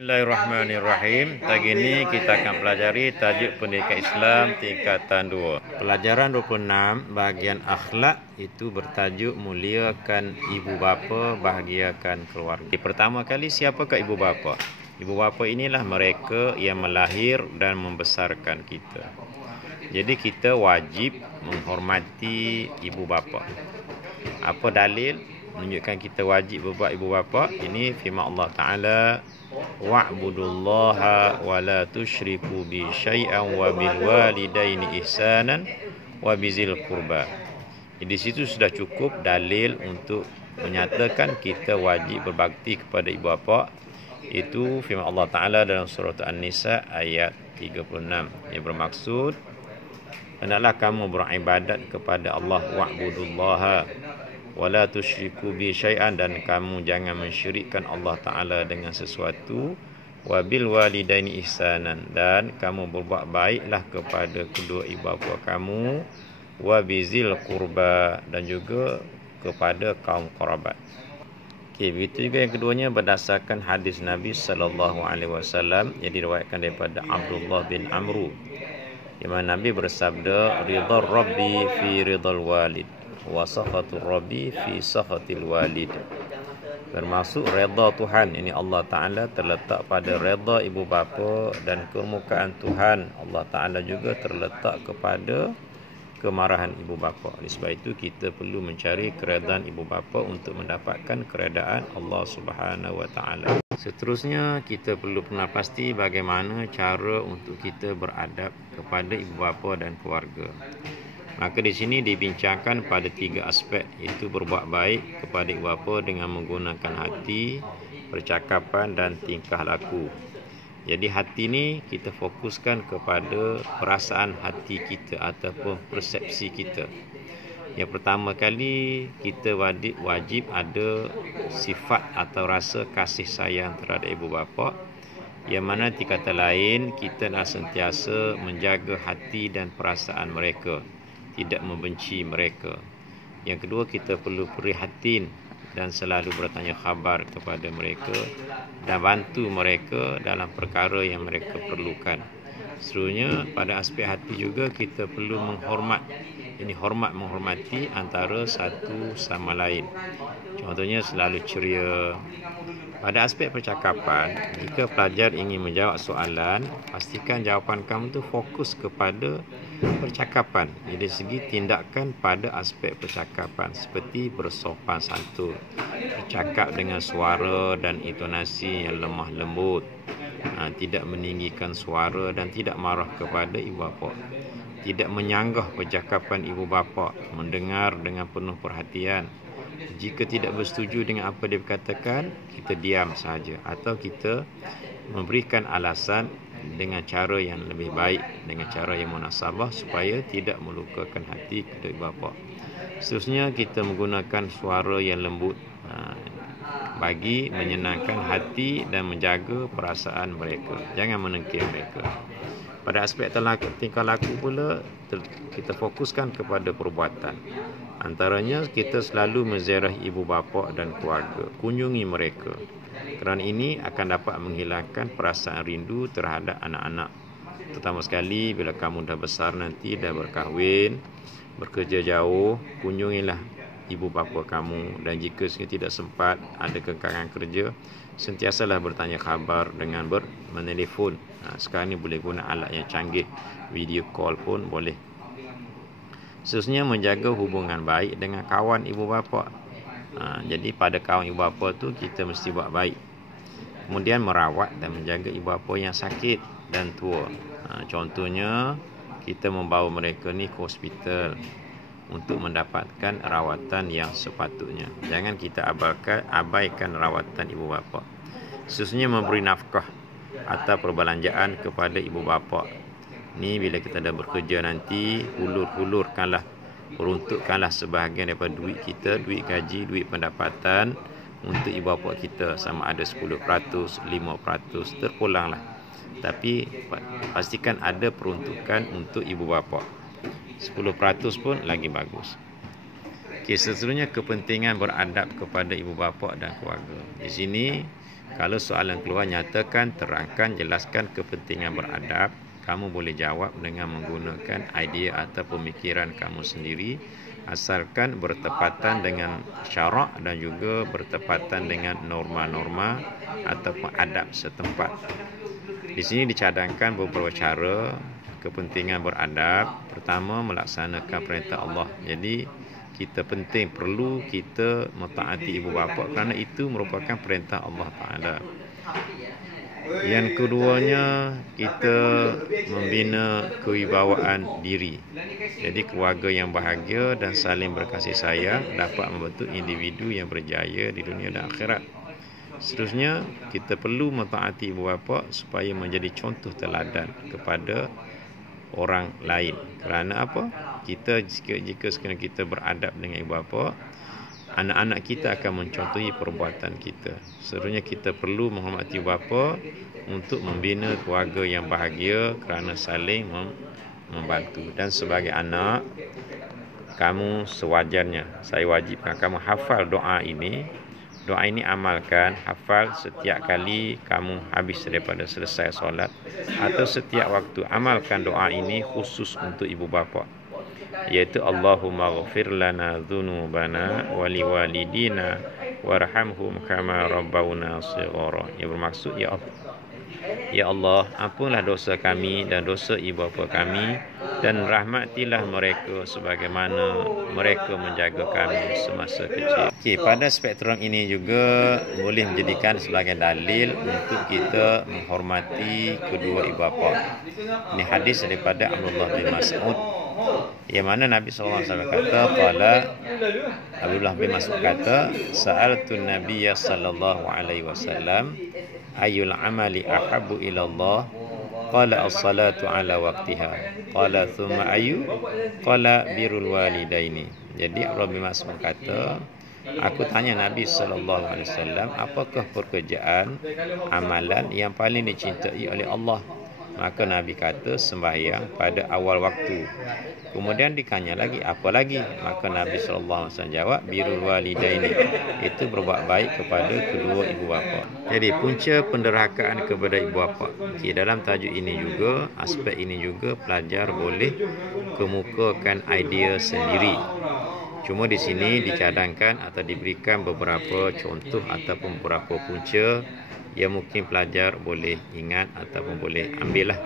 Bismillahirrahmanirrahim. Pagi ini kita akan pelajari tajuk pendidikan Islam tingkatan 2. Pelajaran 26 bahagian akhlak itu bertajuk muliakan ibu bapa, bahagiakan keluarga. Pertama kali, siapakah ibu bapa? Ibu bapa inilah mereka yang melahir dan membesarkan kita. Jadi kita wajib menghormati ibu bapa. Apa dalil menunjukkan kita wajib berbuat ibu bapa? Ini firman Allah Ta'ala, wa'budullaha wa la tusyriku bi syai'an wa bil walidaini ihsanan wa bizil qurba. Di situ sudah cukup dalil untuk menyatakan kita wajib berbakti kepada ibu bapa. Itu firman Allah Ta'ala dalam surah An-Nisa ayat 36 yang bermaksud, hendaklah kamu beribadat kepada Allah, wa'budullaha wala tusyriku bi syai'an, dan kamu jangan mensyirikkan Allah Ta'ala dengan sesuatu, wabil walidaini ihsanan, dan kamu berbuat baiklah kepada kedua ibu bapa kamu, wabizil qurba, dan juga kepada kaum kerabat. Okey, begitu juga yang keduanya berdasarkan hadis Nabi sallallahu alaihi wasallam yang diriwayatkan daripada Abdullah bin Amru, di mana Nabi bersabda, ridha rabbi fi ridhal walid wa sakhatur rabbi fi sakhatil walid. Bermaksud redha Tuhan, ini Allah Ta'ala, terletak pada redha ibu bapa, dan kemurkaan Tuhan Allah Ta'ala juga terletak kepada kemarahan ibu bapa. Oleh sebab itu kita perlu mencari keredaan ibu bapa untuk mendapatkan keredaan Allah Subhanahu wa Ta'ala. Seterusnya kita perlu kenal pasti bagaimana cara untuk kita beradab kepada ibu bapa dan keluarga. Maka di sini dibincangkan pada 3 aspek, iaitu berbuat baik kepada ibu bapa dengan menggunakan hati, percakapan dan tingkah laku. Jadi hati ni kita fokuskan kepada perasaan hati kita ataupun persepsi kita. Yang pertama kali, kita wajib ada sifat atau rasa kasih sayang terhadap ibu bapa, yang mana di kata lain kita nak sentiasa menjaga hati dan perasaan mereka, tidak membenci mereka. Yang kedua, kita perlu prihatin dan selalu bertanya khabar kepada mereka dan bantu mereka dalam perkara yang mereka perlukan. Seterusnya, pada aspek hati juga kita perlu menghormati antara satu sama lain. Contohnya selalu ceria. Pada aspek percakapan, jika pelajar ingin menjawab soalan, pastikan jawapan kamu tu fokus kepada percakapan. Dari segi tindakan pada aspek percakapan, seperti bersopan santun, bercakap dengan suara dan intonasi yang lemah lembut, tidak meninggikan suara dan tidak marah kepada ibu bapa, tidak menyanggah percakapan ibu bapa, mendengar dengan penuh perhatian. Jika tidak bersetuju dengan apa dia berkatakan, kita diam sahaja, atau kita memberikan alasan dengan cara yang lebih baik, dengan cara yang munasabah, supaya tidak melukakan hati kedua ibu bapa. Seterusnya, kita menggunakan suara yang lembut bagi menyenangkan hati dan menjaga perasaan mereka. Jangan menengking mereka. Pada aspek tingkah laku pula, kita fokuskan kepada perbuatan. Antaranya, kita selalu menziarahi ibu bapa dan keluarga, kunjungi mereka. Kerana ini akan dapat menghilangkan perasaan rindu terhadap anak-anak. Terutama sekali bila kamu dah besar nanti, dah berkahwin, bekerja jauh, kunjungilah ibu bapa kamu. Dan jika tidak sempat, ada kekangan kerja, sentiasalah bertanya khabar dengan menelefon. Sekarang ni boleh guna alat yang canggih, video call pun boleh. Seterusnya, menjaga hubungan baik dengan kawan ibu bapa. Jadi pada kawan ibu bapa tu kita mesti buat baik. Kemudian merawat dan menjaga ibu bapa yang sakit dan tua. Contohnya, kita membawa mereka ni ke hospital untuk mendapatkan rawatan yang sepatutnya. Jangan kita abaikan rawatan ibu bapa. Seterusnya, memberi nafkah atau perbelanjaan kepada ibu bapa. Ni bila kita dah bekerja nanti, peruntukkanlah sebahagian daripada duit kita, duit gaji, duit pendapatan untuk ibu bapa kita, sama ada 10%, 5%, terpulanglah. Tapi pastikan ada peruntukan untuk ibu bapa. 10% pun lagi bagus. Okey, seterusnya kepentingan beradab kepada ibu bapa dan keluarga. Di sini Kalau soalan keluar, nyatakan, terangkan, jelaskan kepentingan beradab. Kamu boleh jawab dengan menggunakan idea atau pemikiran kamu sendiri, asalkan bertepatan dengan syarak dan juga bertepatan dengan norma-norma ataupun adab setempat. Di sini dicadangkan beberapa cara kepentingan beradab. Pertama, melaksanakan perintah Allah. Jadi kita perlu kita mentaati ibu bapa kerana itu merupakan perintah Allah Ta'ala. Yang keduanya, kita membina kewibawaan diri. Jadi keluarga yang bahagia dan saling berkasih sayang dapat membentuk individu yang berjaya di dunia dan akhirat. Seterusnya, kita perlu mentaati ibu bapa supaya menjadi contoh teladan kepada orang lain. Kerana apa? Jika sekiranya kita beradab dengan ibu bapa, anak-anak kita akan mencontohi perbuatan kita. Seterusnya, kita perlu menghormati ibu bapa untuk membina keluarga yang bahagia kerana saling membantu. Dan sebagai anak, kamu sewajarnya, saya wajibkan kamu hafal doa ini. Doa ini amalkan, hafal setiap kali kamu habis daripada selesai solat atau setiap waktu. Amalkan doa ini khusus untuk ibu bapa, iaitu Allahumma ghafir lana dhunubana wa liwalidina warhamhum kama rabbawna shighara. Yang bermaksud, ya Allah, ampunlah dosa kami dan dosa ibu bapa kami, dan rahmatilah mereka sebagaimana mereka menjaga kami semasa kecil. Pada spektrum ini juga boleh menjadikan sebagai dalil untuk kita menghormati kedua ibu bapa. Ini hadis daripada Abdullah bin Mas'ud, yang mana Nabi SAW kata, Abdullah bin Mas'ud kata, sa'altu Nabiyya sallallahu alaihi wasallam ayyul amali ahabbu ila Allah, qala as-salatu ala waqtiha, qala thumma ayu, qala birrul walidaini. Jadi Abdullah bin Mas'ud kata, aku tanya Nabi SAW, apakah pekerjaan amalan yang paling dicintai oleh Allah? Maka Nabi kata, sembahyang pada awal waktu. Kemudian ditanya lagi, apa lagi? Maka Nabi SAW jawab, birrul walidaini, itu berbuat baik kepada kedua ibu bapa. Jadi punca penderhakaan kepada ibu bapa. Dalam tajuk ini juga, aspek ini juga, pelajar boleh kemukakan idea sendiri. Cuma di sini dicadangkan atau diberikan beberapa contoh ataupun beberapa punca yang mungkin pelajar boleh ingat ataupun boleh ambil lah.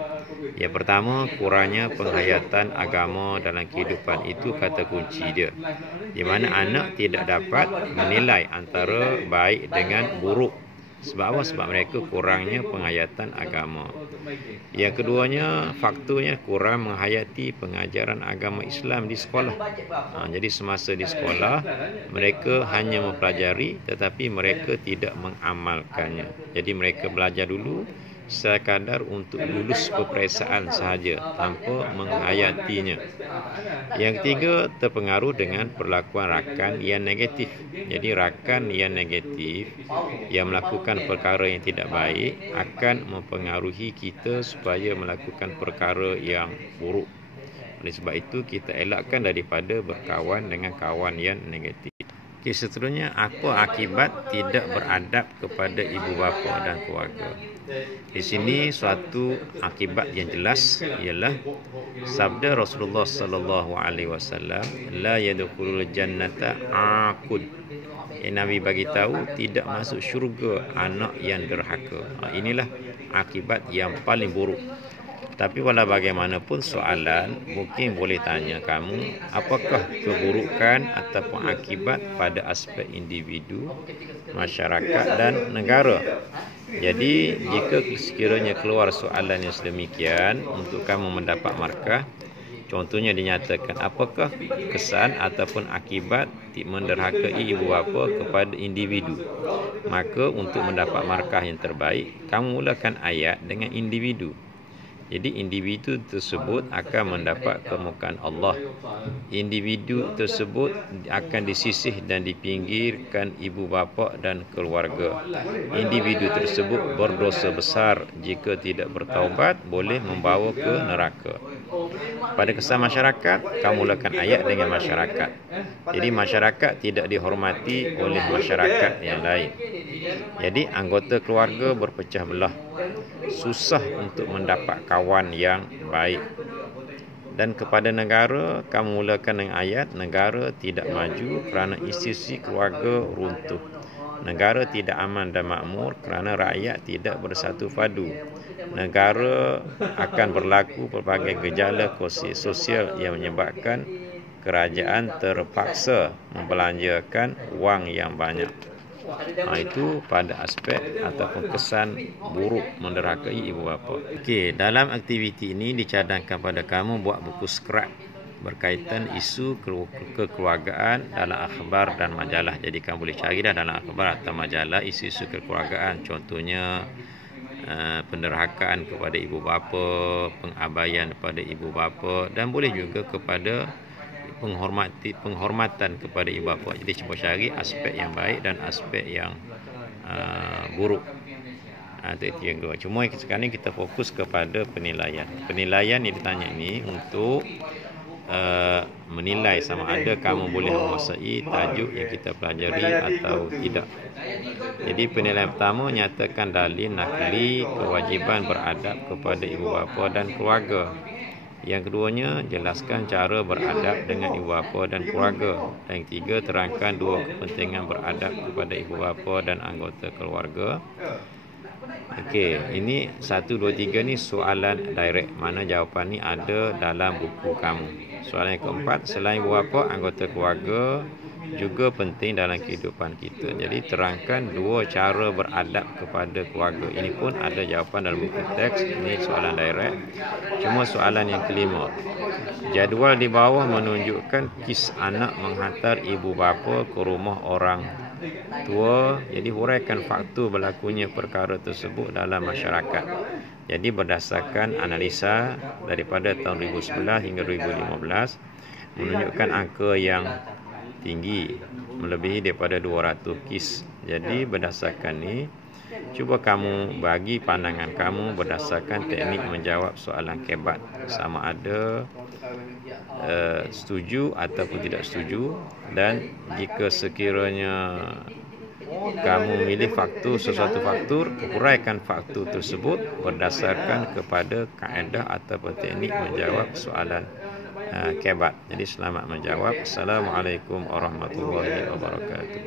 Yang pertama, kurangnya penghayatan agama dalam kehidupan, itu kata kunci dia, di mana anak tidak dapat menilai antara baik dengan buruk. Sebab apa? Sebab mereka kurangnya penghayatan agama. Yang keduanya, faktornya kurang menghayati pengajaran agama Islam di sekolah. Jadi semasa di sekolah, mereka hanya mempelajari tetapi mereka tidak mengamalkannya. Jadi mereka belajar dulu sekadar untuk lulus peperiksaan sahaja tanpa menghayatinya. Yang ketiga, terpengaruh dengan perlakuan rakan yang negatif. Jadi rakan yang negatif yang melakukan perkara yang tidak baik akan mempengaruhi kita supaya melakukan perkara yang buruk. Oleh sebab itu, kita elakkan daripada berkawan dengan kawan yang negatif. Seterusnya, apa akibat tidak beradab kepada ibu bapa dan keluarga? Di sini suatu akibat yang jelas ialah sabda Rasulullah sallallahu alaihi wasallam, la yadkhulul jannata aqud. Nabi bagi tahu tidak masuk syurga anak yang derhaka. Inilah akibat yang paling buruk. Tapi walau bagaimanapun soalan, mungkin boleh tanya kamu, apakah keburukan ataupun akibat pada aspek individu, masyarakat dan negara? Jadi, jika sekiranya keluar soalan yang sedemikian untuk kamu mendapat markah, contohnya dinyatakan, apakah kesan ataupun akibat menderhakai ibu bapa kepada individu? Maka untuk mendapat markah yang terbaik, kamu mulakan ayat dengan individu. Jadi individu tersebut akan mendapat kemukaan Allah. Individu tersebut akan disisih dan dipinggirkan ibu bapa dan keluarga. Individu tersebut berdosa besar, jika tidak bertaubat boleh membawa ke neraka. Pada kesan masyarakat, kamu mulakan ayat dengan masyarakat. Jadi masyarakat tidak dihormati oleh masyarakat yang lain. Jadi anggota keluarga berpecah belah. Susah untuk mendapat kawan yang baik. Dan kepada negara, kamu mulakan dengan ayat, negara tidak maju kerana institusi keluarga runtuh. Negara tidak aman dan makmur kerana rakyat tidak bersatu padu. Negara akan berlaku pelbagai gejala sosial yang menyebabkan kerajaan terpaksa membelanjakan wang yang banyak. Itu pada aspek ataupun kesan buruk menderhakai ibu bapa. Okey, dalam aktiviti ini dicadangkan pada kamu buat buku skrat berkaitan isu kekeluargaan dalam akhbar dan majalah. Jadi kamu boleh cari dah dalam akhbar atau majalah isu-isu kekeluargaan. Contohnya penderhakaan kepada ibu bapa, pengabaian kepada ibu bapa, dan boleh juga kepada penghormatan kepada ibu bapa. Jadi cuba cari aspek yang baik dan aspek yang buruk. Itu yang kedua. Cuma sekarang ni kita fokus kepada penilaian. Penilaian yang ditanya ini untuk menilai sama ada kamu boleh menguasai tajuk yang kita pelajari atau tidak. Jadi penilaian pertama, nyatakan dalil nakli kewajiban beradab kepada ibu bapa dan keluarga. Yang keduanya, jelaskan cara beradab dengan ibu bapa dan keluarga. Dan yang ketiga, terangkan dua kepentingan beradab kepada ibu bapa dan anggota keluarga. Okey, ini 1, 2, 3 ni soalan direct. Mana jawapan ni ada dalam buku kamu. Soalan yang keempat, selain ibu bapa, anggota keluarga juga penting dalam kehidupan kita. Jadi terangkan dua cara beradab kepada keluarga. Ini pun ada jawapan dalam buku teks. Ini soalan direct. Cuma soalan yang kelima, jadual di bawah menunjukkan kes anak menghantar ibu bapa ke rumah orang tua. Jadi huraikan faktor berlakunya perkara tersebut dalam masyarakat. Jadi berdasarkan analisa daripada tahun 2011 hingga 2015 menunjukkan angka yang tinggi, melebihi daripada 200 kes. Jadi berdasarkan ni, cuba kamu bagi pandangan kamu berdasarkan teknik menjawab soalan kebat, sama ada setuju ataupun tidak setuju. Dan jika sekiranya kamu memilih sesuatu faktor, huraikan faktor tersebut berdasarkan kepada kaedah ataupun teknik menjawab soalan kebat. Jadi selamat menjawab. Assalamualaikum warahmatullahi wabarakatuh.